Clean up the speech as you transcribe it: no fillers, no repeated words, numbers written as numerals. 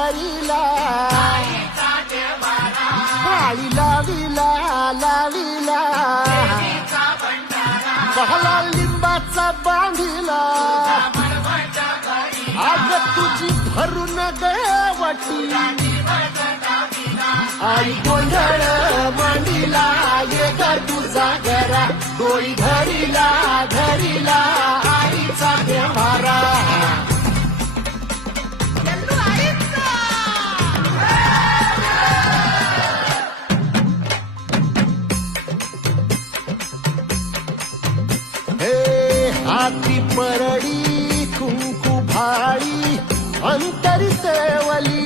घरीला आळी लावीला लावीला बहला लिंबाचा बांधिला आग तुझी भरून गवटी आई गोंधळ मांडीला ये ग तुझा घरा डोळी धरीला धरीला आईचा देवारा